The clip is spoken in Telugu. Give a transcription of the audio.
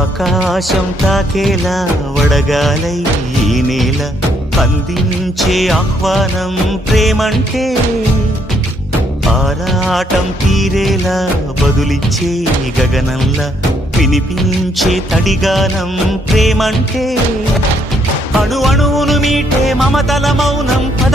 ఆకాశం తాకేలా వడగాలై ఈ నేల అందించే ఆహ్వానం ప్రేమంటే ఆరాటం తీరేలా బదులిచ్చే గగనంలా వినిపించే తడిగానం ప్రేమంటే అణు అణువును మీటే మమతల మౌనం పద